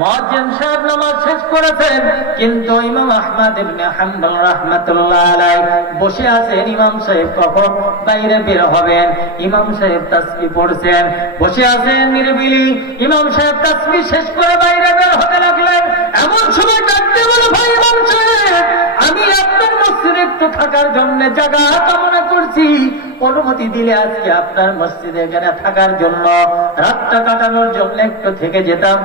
মুয়াজ্জিন সাহেব নামাজ শেষ করেছেন, কিন্তু ইমাম আহমদ ইবনে হাম্বল রাহমাতুল্লাহ আলাইহি বসে আছেন। ইমাম সাহেব কখন বাইরে বের হবেন? ইমাম সাহেব তাসবিহ পড়ছেন, বসে আছেন নিরিবিলি। ইমাম সাহেব তাসবিহ শেষ করে বাইরে বের হতে লাগলেন। এমন সময় ডাকতে বলে, ভাই ইমাম সাহেব, আমি আপনার মসজিদে একটু থাকার জন্য জায়গা কামনা করছি, অনুমতি দিলে আজকে আপনার মসজিদে এখানে থাকার জন্য, রাতটা কাটানোর জন্য একটু থেকে যেতাম,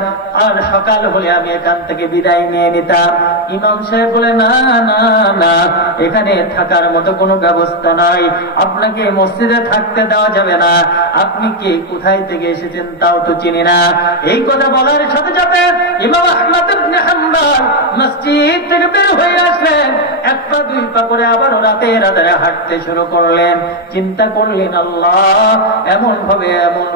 আর সকাল হলে আমি এখান থেকে বিদায় নিয়ে নিতাম। ইমাম সাহেব বলে, না না না, এখানে থাকার মতো কোনো ব্যবস্থা নাই, আপনাকে মসজিদে থাকতে দেওয়া যাবে না, আপনি কে, কোথায় থেকে এসেছেন তাও তো চিনি না। এই কথা বলার সাথে সাথে ইমাম আহমদ ইবনে হাম্বল মসজিদ থেকে বের হয়ে আসলেন। এক পা দুই পা করে আবারও রাতের আধারে হাঁটতে শুরু করলেন। চিন্তা করলেন, আল্লাহ, এমন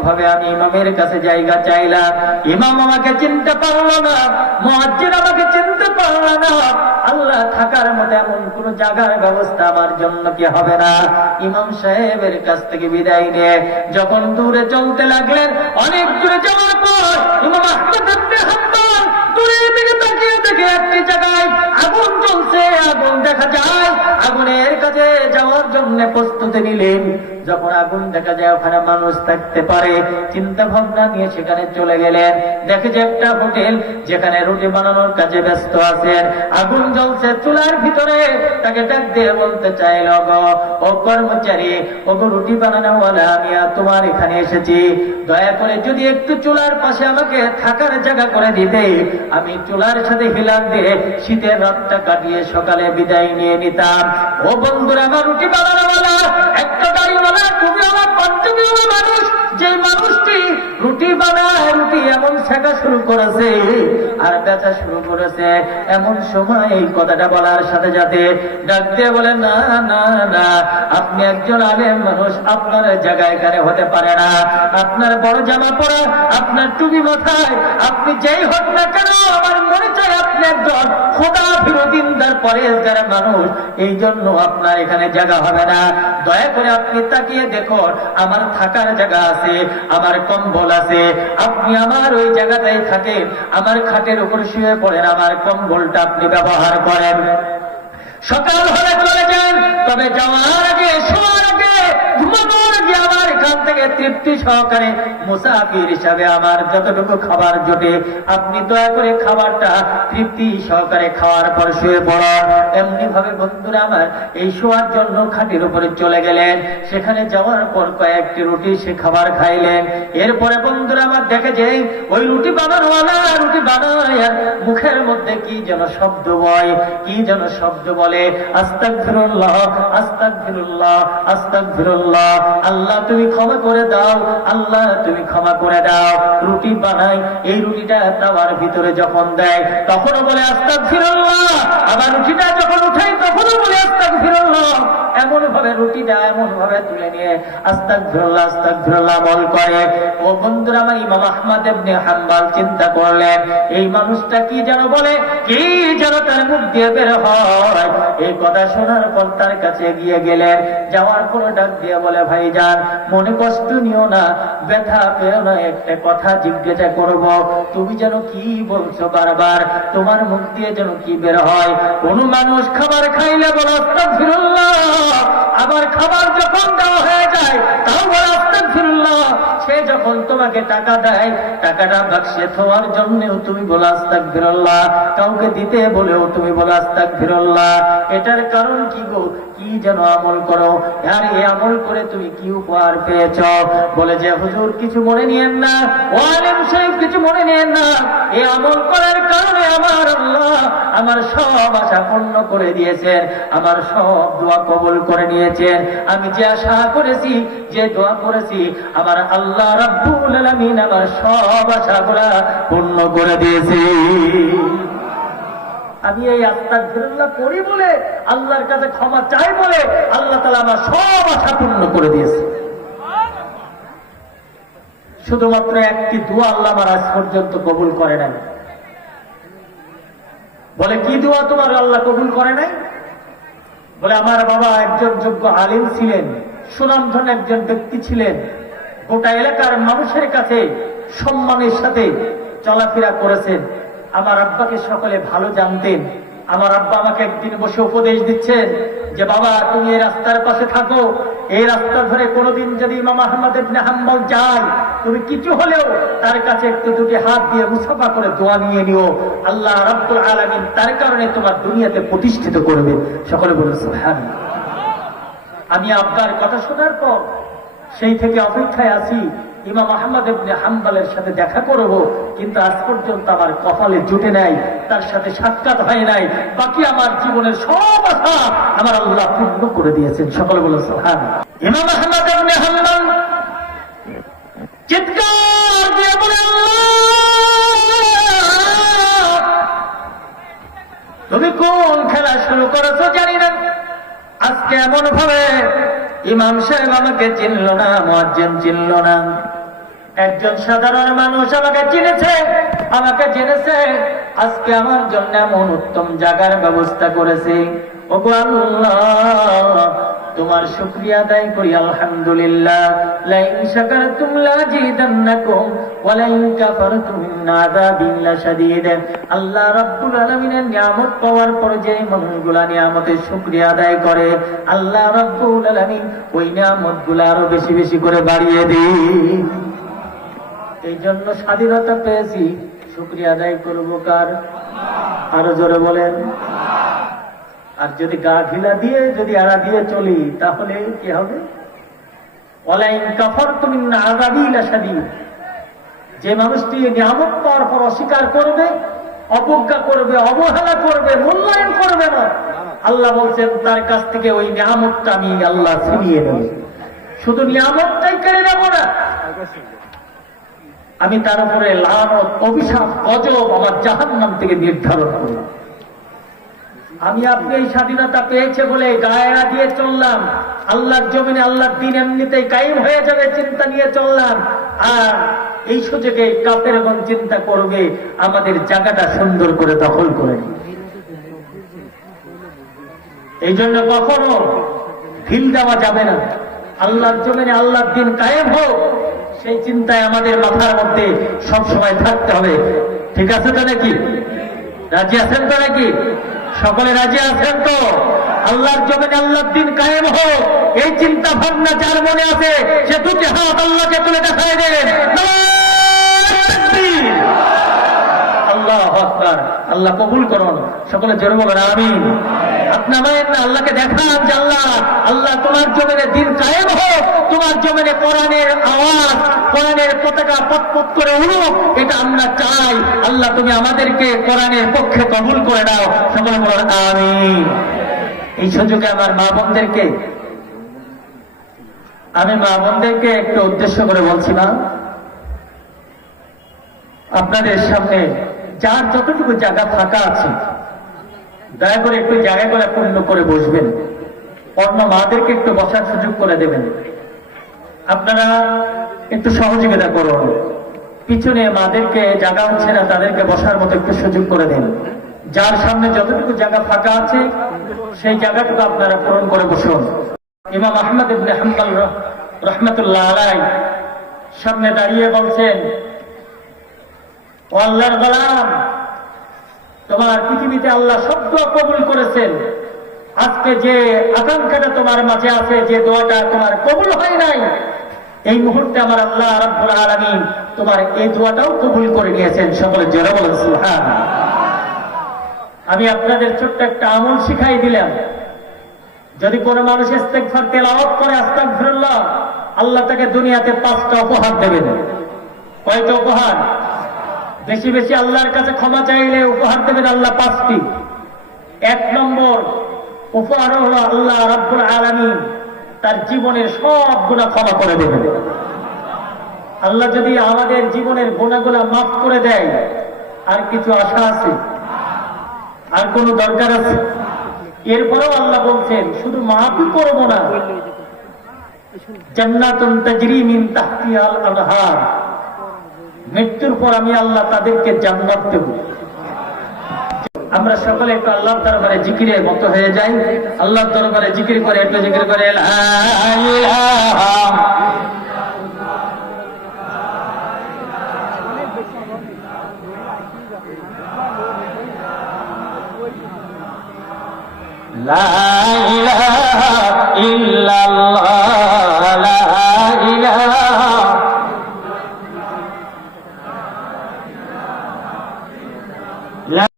ভাবে আমি ইমামের কাছে জায়গা চাইলাম, ইমাম আমাকে চিনতে পারলো না, মুয়াজ্জিন আমাকে চিনতে পারলো না, আল্লাহ থাকার মতো এমন কোন জায়গার ব্যবস্থা আমার জন্য কি হবে না? ইমাম সাহেবের কাছ থেকে বিদায় নিয়ে যখন দূরে চলতে লাগলেন, অনেক দূরে যাওয়ার পর ইমাম আহমদ ইবনে হাম্বল দূরের দিকে তাকিয়ে দেখে একটি জায়গায় আগুন জ্বলছে, আগুন দেখা যায়। আগুনের কাছে যাওয়ার জন্য প্রস্তুতি নিলেন। যখন আগুন দেখা যায় ওখানে মানুষ থাকতে পারে, চিন্তা ভাবনা নিয়ে সেখানে চলে গেলেন। দেখে যে একটা হোটেল, যেখানে রুটি বানানোর কাজে ব্যস্ত আছেন। আগুন জ্বলছে চুলার ভিতরে। তাকে ডাক দিয়ে বলতে চাইল, ও কর্মচারী, ও রুটি বানানোওয়ালা, আমি তোমার এখানে এসেছি, দয়া করে যদি একটু চুলার পাশে আমাকে থাকার জায়গা করে দিতে, আমি চুলার সাথে হিলান দিয়ে শীতের রাতটা কাটিয়ে সকালে বিদায় নিয়ে নিতাম। ও বন্ধুরা, আমার রুটি বানানোওয়ালা, একটা গাড়িওয়ালা, তুমি আমার পঞ্চমীওয়ালা মানুষ, যে মানুষটি রুটি বানায়, রুটি এমন শেখা শুরু করেছে আর বেচা শুরু করেছে, এমন সময় এই কথাটা বলার সাথে সাথে ডাক দিয়ে বলে, না না না, আপনি একজন আলেম মানুষ, আপনার জায়গায় এখানে হতে পারে না, আপনার বড় জামা পরা, আপনার টুপি মাথায়, আপনি যেই হোক না কেন, আমার মনে চাই আপনি একজন খোদা বিরোধিনদার পরেজগার মানুষ, এই জন্য আপনার এখানে জায়গা হবে না। দয়া করে আপনি তাকিয়ে দেখুন, আমার থাকার জায়গা আছে, আমার কম্বল আছে, আপনি আমার ওই জায়গাটাই থাকেন, আমার খাটের উপর শুয়ে পড়েন, আমার কম্বলটা আপনি ব্যবহার করেন। সকাল হলে চলে যান, তবে যাওয়ার আগে, শোয়ার আগে, ঘুমানোর আগে আমার এখান থেকে তৃপ্তি সহকারে মুসাফির হিসাবে আমার যতটুকু খাবার জোটে, আপনি দয়া করে খাবারটা তৃপ্তি সহকারে খাওয়ার পর শুয়ে পড়ার। এমনি ভাবে বন্ধুরা আমার এই শোয়ার জন্য খাটের উপরে চলে গেলেন। সেখানে যাওয়ার পর কয়েকটি রুটি সে খাবার খাইলেন। এরপরে বন্ধুরা আমার দেখে যে ওই রুটি বানানোওয়ালা রুটি বানায়, মুখের মধ্যে কি যেন শব্দ বয়, কি যেন শব্দ বলে, আস্তাগফিরুল্লাহ আস্তাগফিরুল্লাহ আস্তাগফিরুল্লাহ, আল্লাহ তুমি ক্ষমা করে দাও, আল্লাহ তুমি ক্ষমা করে দাও। রুটি বানাই, এই রুটিটা তাওয়ার ভিতরে যখন দেয় তখনও বলে আস্তাগফিরুল্লাহ, আবার রুটিটা যখন উঠাই তখনও বলে আস্তাগফিরুল্লাহ। এমন ভাবে রুটিটা এমন ভাবে তুলে নিয়ে আস্তাগফিরুল্লাহ আস্তাগফিরুল্লাহ আমল করে। ও বন্ধুরা আমার, ইমাম আহমদ ইবনে হাম্বল চিন্তা করলেন, এই মানুষটা কি যেন বলে, কি যেন তার মুখ দিয়ে বের হয়। এই কথা শোনার পর তার কাছে গিয়ে গেলেন। যাওয়ার পর ডাক দিয়ে বলে, ভাইজান, মনে কষ্ট নিও না, ব্যথা পেও না, একটা কথা জিজ্ঞাসা করব, তুমি যেন কি বলছো বারবার, তোমার মুখ দিয়ে যেন কি বের হয়? কোন মানুষ খাবার খাইলে বলো আস্তাগফিরুল্লাহ, আবার খাবার যখন দেওয়া হয়ে যায় তাও বলো আস্তাগফিরুল্লাহ। সে যখন তোমাকে টাকা দেয়, টাকাটা বাক্সে থোয়ার জন্যও তুমি বলো আস্তাগফিরুল্লাহ, কাউকে দিতে বলেও তুমি বলো আস্তাগফিরুল্লাহ। এটার কারণ কি গো, কি যেন আমল করো, আর এই আমল করে তুমি কি উপহার পেয়েছ? বলে যে হুজুর কিছু মনে নিয়েন না, ও আলেম সাহেব কিছু মনে নিয়েন না, এই আমল করার কারণে আমার আল্লাহ আমার সব আশা পূর্ণ করে দিয়েছেন, আমার সব দোয়া কবুল করে নিয়েছেন। আমি যে আশা করেছি, যে দোয়া করেছি, আমার আল্লাহ রাব্বুল আলামিন আমার সব আশাগুলা পূর্ণ করে দিয়েছে। আমি এই আস্তাগফিরুল্লাহ পড়ি বলে, আল্লাহর কাছে ক্ষমা চাই বলে, আল্লাহ তাআলা আমার সব আশা পূর্ণ করে দিয়েছে। শুধুমাত্র একটি দোয়া আল্লাহ আমার আজ পর্যন্ত কবুল করে নাই। বলে কি দোয়া তোমার আল্লাহ কবুল করে নাই? বলে আমার বাবা একজন যোগ্য আলিম ছিলেন, সুনামধন্য একজন ব্যক্তি ছিলেন, গোটা এলাকার মানুষের কাছে সম্মানের সাথে চলাফেরা করেছেন। আমার আব্বাকে সকলে ভালো জানতেন। আমার আব্বা আমাকে একদিন বসে উপদেশ দিচ্ছেন যে বাবা, তুমি এই রাস্তার পাশে থাকো, এই রাস্তা ধরে কোনোদিন যদি ইমাম আহমদ ইবনে হাম্বল যায়, তুমি কিছু হলেও তার কাছে একটু দুটি হাত দিয়ে মুসাফা করে দোয়া নিয়ে নিও, আল্লাহ রাব্বুল আলামিন তার কারণে তোমার দুনিয়াতে প্রতিষ্ঠিত করবে। সকলে বলুন সুবহানাল্লাহ। আমি আব্বার কথা শোনার পর সেই থেকে অপেক্ষায় আছি ইমাম আহমদ ইবনে হাম্বলের সাথে দেখা করব, কিন্তু আজ পর্যন্ত আমার কপালে জুটে নাই, তার সাথে সাক্ষাৎ হয় নাই। বাকি আমার জীবনের সব আশা আমার আল্লাহ পূর্ণ করে দিয়েছেন। সকলে বলো সুবহানাল্লাহ। ইমাম আহমদ ইবনে হাম্বল চিৎকার দিয়ে বলে, আল্লাহ, তুমি কোন খেলা শুরু করেছো জানি না, আজকে এমন ভাবে ইমাম সাহেব আমাকে চিনল না, মুয়াজ্জিন চিনল না, একজন সাধারণ মানুষ আমাকে চিনেছে, আমাকে জেনেছে, আজকে আমার জন্য এমন উত্তম জায়গার ব্যবস্থা করেছে। ওগো আল্লাহ, তোমার শুকরিয়া আদায় করি। আলহামদুলিল্লাহ। লাইন শাকারতুম লাযিদান্নাকুম ওয়া লাইন কাফারতুম ইন্না আযাবি লাশাদীদ। আল্লাহ রাব্বুল আলামিনের নিয়ামত পাওয়ার পর যে মানুষগুলা নিয়ামতের শুকরিয়া আদায় করে, আল্লাহ রাব্বুল আলামিন ওই নিয়ামতগুলো আরো বেশি বেশি করে বাড়িয়ে দেন। এই জন্য স্বাধীনতা পেয়েছি, শুকরিয়া আদায় করবো কার? আরো জোরে বলেন। আর যদি গা ঢিলা দিয়ে যদি আড়া দিয়ে চলি তাহলে কি হবে? ওয়ালাইন কাফারতুম ইন্না আযাবি লাশাদীদ। যে মানুষটি নিয়ামত পাওয়ার পর অস্বীকার করবে, অবজ্ঞা করবে, অবহেলা করবে, মূল্যায়ন করবে না, আল্লাহ বলছেন তার কাছ থেকে ওই নিয়ামতটা আমি আল্লাহ ছিনিয়ে নেব। শুধু নিয়ামতটাই কেড়ে নেব না, আমি তার উপরে লানত, অভিশাপ, গজব আমার জাহান্নাম থেকে নির্ধারণ করলাম। আমি আপনি এই স্বাধীনতা পেয়েছে বলে গায়েরা দিয়ে চললাম, আল্লাহর জমিনে আল্লাহর দিন এমনিতেই কায়েম হয়ে যাবে চিন্তা নিয়ে চললাম, আর এই সুযোগে কাফেরগণ চিন্তা করবে আমাদের জায়গাটা সুন্দর করে দখল করে। এই জন্য কখনো ঢিল দেওয়া যাবে না। আল্লাহর জমিনে আল্লাহর দিন কায়েম হোক, সেই চিন্তায় আমাদের মাথার মধ্যে সব সময় থাকতে হবে। ঠিক আছে তো নাকি? রাজি আছেন তো নাকি? সকলে রাজি আছেন তো? আল্লাহর জমিনে আল্লাহর দিন কায়েম হোক, এই চিন্তা ভাবনা যার মনে আছে সে দুটি হাত আল্লাহকে তুলে দেখায় দেন। আল্লাহু আকবার। আল্লাহ কবুল করুন। সকলে জোরে বলেন আমিন। আপনার মায়ের না আল্লাহকে দেখান যে আল্লাহ, আল্লাহ তোমার জমিনে দিন কায়েম হোক, তোমার জমিনে কোরআনের আওয়াজ, কোরআনের পতাকা পতপত করে উড়ুক, এটা আমরা চাই। আল্লাহ তুমি আমাদেরকে কোরআনের পক্ষে কবুল করে দাও। সকলে বলেন আমিন। এই সুযোগে আমার মা বোনদেরকে একটু উদ্দেশ্য করে বলছি, না আপনাদের সামনে যার যতটুকু জায়গা ফাঁকা আছে দয়া করে একটু জায়গাগুলো পূর্ণ করে বসবেন, অন্য মাদেরকে একটু বসার সুযোগ করে দেবেন। আপনারা একটু সহযোগিতা করুন, পিছনে মাদেরকে জায়গা হচ্ছে না, তাদেরকে বসার মতো একটু সুযোগ করে দেন। যার সামনে যতটুকু জায়গা ফাঁকা আছে সেই জায়গাটুকু আপনারা পূরণ করে বসুন। ইমাম আহমদ ইবনে হাম্বল রাহমাতুল্লাহ আলাইহি সামনে দাঁড়িয়ে বলছেন, ও আল্লাহর গোলাম, তোমার পৃথিবীতে আল্লাহ সব দোয়া কবুল করেছেন, আজকে যে আকাঙ্ক্ষাটা তোমার মাঝে আছে, যে দোয়াটা তোমার কবুল হয় নাই, এই মুহূর্তে আমার আল্লাহ রাব্বুল আলামিন তোমার এই দোয়াটাও কবুল করে নিয়েছেন। সকলে জোরে বলেন সুবহানাল্লাহ। আমি আপনাদের ছোট্ট একটা আমল শিখাই দিলাম। যদি কোনো মানুষ ইস্তেগফার তেলাওয়াত করে আস্তাগফিরুল্লাহ, আল্লাহ তাকে দুনিয়াতে 5টা উপহার দেবেন। কয়টা উপহার? বেশি বেশি আল্লাহর কাছে ক্ষমা চাইলে উপহার দেবেন আল্লাহ 5টি। 1 নম্বর উপহার হলো আল্লাহ রাব্বুল আলামিন তার জীবনের সব গুনাহ ক্ষমা করে দেবেন। আল্লাহ যদি আমাদের জীবনের গুনাহগুলো মাফ করে দেয়, আর কিছু আশা আছে? আর কোনো দরকার আছে? এরপরেও আল্লাহ বলছেন শুধু মাফই করবো না, জান্নাতুন তাজরি মিন তাহতিহাল আনহার, মৃত্যুর পর আমি আল্লাহ তাদেরকে জান্নাত দেব। আমরা সকলে একটু আল্লাহর দরবারে জিকিরের মতো হয়ে যাই। আল্লাহর দরবারে জিকির করে, একটু জিকির করে লা ইলাহা লা ইলাহা ইল্লাল্লাহ, লা ইলাহা